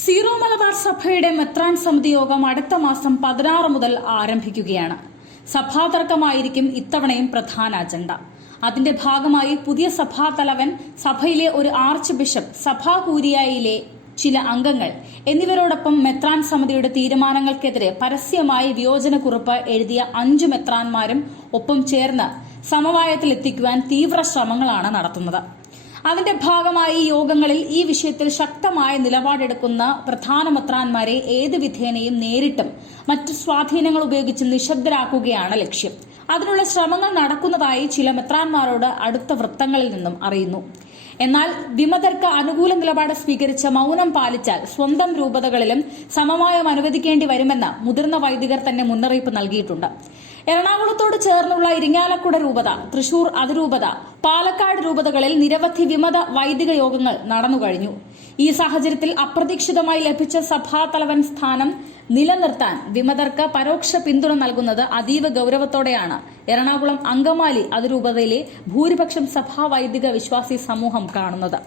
Zero Malabar സഭയുടെ മെത്രാൻ സമിതി യോഗം അടുത്ത മാസം പതിനാറ് മുതൽ ആരംഭിക്കുകയാണ്. സഭാതർക്കമായിരിക്കും ഇത്തവണയും പ്രധാന അജണ്ട. അതിന്റെ ഭാഗമായി പുതിയ സഭാതലവൻ സഭയിലെ ഒരു ആർച്ച് ബിഷപ്പ് സഭാകൂരിയായിലെ ചില അംഗങ്ങൾ എന്നിവരോടൊപ്പം മെത്രാൻ സമിതിയുടെ തീരുമാനങ്ങൾക്കെതിരെ പരസ്യമായി വിയോജനക്കുറിപ്പ് എഴുതിയ അഞ്ചു മെത്രാന്മാരും ഒപ്പം ചേർന്ന് സമവായത്തിലെത്തിക്കുവാൻ തീവ്ര ശ്രമങ്ങളാണ് നടത്തുന്നത്. അതിന്റെ ഭാഗമായി യോഗങ്ങളിൽ ഈ വിഷയത്തിൽ ശക്തമായ നിലപാടെടുക്കുന്ന പ്രധാന മെത്രാന്മാരെ ഏത് വിധേനയും നേരിട്ടും മറ്റു സ്വാധീനങ്ങൾ ഉപയോഗിച്ച് നിശബ്ദരാക്കുകയാണ് ലക്ഷ്യം. അതിനുള്ള ശ്രമങ്ങൾ നടക്കുന്നതായി ചില മെത്രാന്മാരോട് അടുത്ത വൃത്തങ്ങളിൽ നിന്നും അറിയുന്നു. എന്നാൽ വിമതർക്ക് അനുകൂല നിലപാട് സ്വീകരിച്ച മൌനം പാലിച്ചാൽ സ്വന്തം രൂപതകളിലും സമമായം അനുവദിക്കേണ്ടി വരുമെന്ന് മുതിർന്ന വൈദികർ തന്നെ മുന്നറിയിപ്പ് നൽകിയിട്ടുണ്ട്. എറണാകുളത്തോട് ചേർന്നുള്ള ഇരിങ്ങാലക്കുട രൂപത തൃശൂർ അതിരൂപത പാലക്കാട് രൂപതകളിൽ നിരവധി വിമത വൈദിക യോഗങ്ങൾ നടന്നുകഴിഞ്ഞു. ഈ സാഹചര്യത്തിൽ അപ്രതീക്ഷിതമായി ലഭിച്ച സഭാതലവൻ സ്ഥാനം നിലനിർത്താൻ വിമതർക്ക് പരോക്ഷ പിന്തുണ നൽകുന്നത് അതീവ ഗൌരവത്തോടെയാണ്. എറണാകുളം അങ്കമാലി അതിരൂപതയിലെ ഭൂരിപക്ഷം സഭാ വൈദിക വിശ്വാസി സമൂഹം കാണുന്നത്.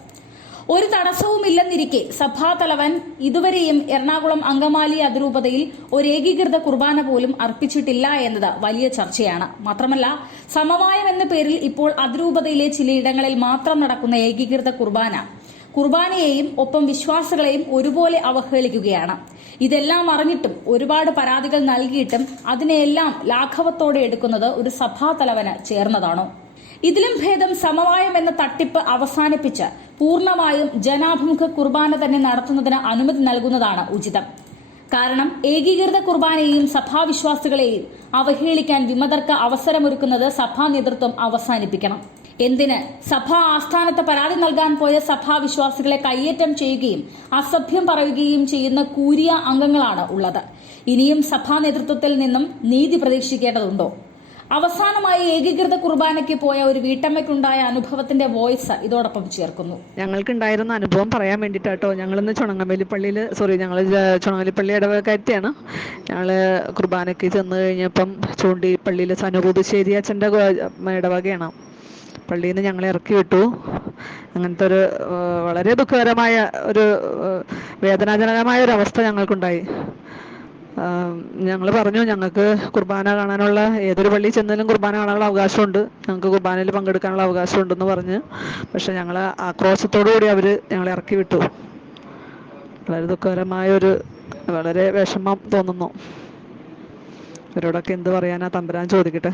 ഒരു തടസ്സവുമില്ലെന്നിരിക്കെ സഭാതലവൻ ഇതുവരെയും എറണാകുളം അങ്കമാലി അതിരൂപതയിൽ ഒരു ഏകീകൃത കുർബാന പോലും അർപ്പിച്ചിട്ടില്ല എന്നത് വലിയ ചർച്ചയാണ്. മാത്രമല്ല സമവായം എന്ന പേരിൽ ഇപ്പോൾ അതിരൂപതയിലെ ചിലയിടങ്ങളിൽ മാത്രം നടക്കുന്ന ഏകീകൃത കുർബാന കുർബാനയെയും ഒപ്പം വിശ്വാസികളെയും ഒരുപോലെ അവഹേളിക്കുകയാണ്. ഇതെല്ലാം അറിഞ്ഞിട്ടും ഒരുപാട് പരാതികൾ നൽകിയിട്ടും അതിനെയെല്ലാം ലാഘവത്തോടെ എടുക്കുന്നത് ഒരു സഭാതലവന് ചേർന്നതാണോ? ഇതിലും ഭേദം സമവായം എന്ന തട്ടിപ്പ് അവസാനിപ്പിച്ച് പൂർണമായും ജനാഭിമുഖ കുർബാന തന്നെ നടത്തുന്നതിന് അനുമതി നൽകുന്നതാണ് ഉചിതം. കാരണം ഏകീകൃത കുർബാനയെയും സഭാവിശ്വാസികളെയും അവഹേളിക്കാൻ വിമതർക്ക് അവസരമൊരുക്കുന്നത് സഭാ നേതൃത്വം അവസാനിപ്പിക്കണം. എന്തിന്? സഭാ ആസ്ഥാനത്ത് പരാതി നൽകാൻ പോയ സഭാ വിശ്വാസികളെ കയ്യേറ്റം ചെയ്യുകയും അസഭ്യം പറയുകയും ചെയ്യുന്ന കൂരിയ അംഗങ്ങളാണ് ഉള്ളത്. ഇനിയും സഭാ നേതൃത്വത്തിൽ നിന്നും നീതി പ്രതീക്ഷിക്കേണ്ടതുണ്ടോ? അവസാനമായി ഏകീകൃത കുർബാനയ്ക്ക് പോയ ഒരു വീട്ടമ്മയ്ക്കുണ്ടായ അനുഭവത്തിന്റെ വോയിസ് ഇതോടൊപ്പം ചേർക്കുന്നു. ഞങ്ങൾക്കുണ്ടായിരുന്ന അനുഭവം പറയാൻ വേണ്ടിയിട്ടാട്ടോ. ഞങ്ങളിന്ന് ചുണങ്ങമേലിപ്പള്ളിയിൽ സോറി ഞങ്ങൾ ചുണങ്ങലിപ്പള്ളി പള്ളി ഇടവകക്കാരത്തിയാണ് ഞങ്ങൾ കുർബാനയ്ക്ക് ചെന്ന് കഴിഞ്ഞപ്പം ചൂണ്ടി പള്ളിയിൽ സനുപുതുശ്ശേരി അച്ഛന്റെ ഇടവകയാണ്. പള്ളിയിൽ നിന്ന് ഞങ്ങളെ ഇറക്കി വിട്ടു. അങ്ങനത്തെ ഒരു വളരെ ദുഃഖകരമായ ഒരു വേദനാജനകമായ ഒരു അവസ്ഥ ഞങ്ങൾക്കുണ്ടായി. ഞങ്ങൾ പറഞ്ഞു ഞങ്ങൾക്ക് കുർബാന കാണാനുള്ള ഏതൊരു പള്ളിയിൽ ചെന്നാലും കുർബാന കാണാനുള്ള അവകാശമുണ്ട്. ഞങ്ങൾക്ക് കുർബാനയിൽ പങ്കെടുക്കാനുള്ള അവകാശമുണ്ടെന്ന് പറഞ്ഞ്. പക്ഷെ ഞങ്ങൾ ആക്രോശത്തോടു കൂടി അവർ ഞങ്ങളെ ഇറക്കി വിട്ടു. വളരെ ദുഃഖകരമായ ഒരു വളരെ വിഷമം തോന്നുന്നു. ഇവരോടൊക്കെ എന്ത് പറയാനാ തമ്പുരാൻ ചോദിക്കട്ടെ.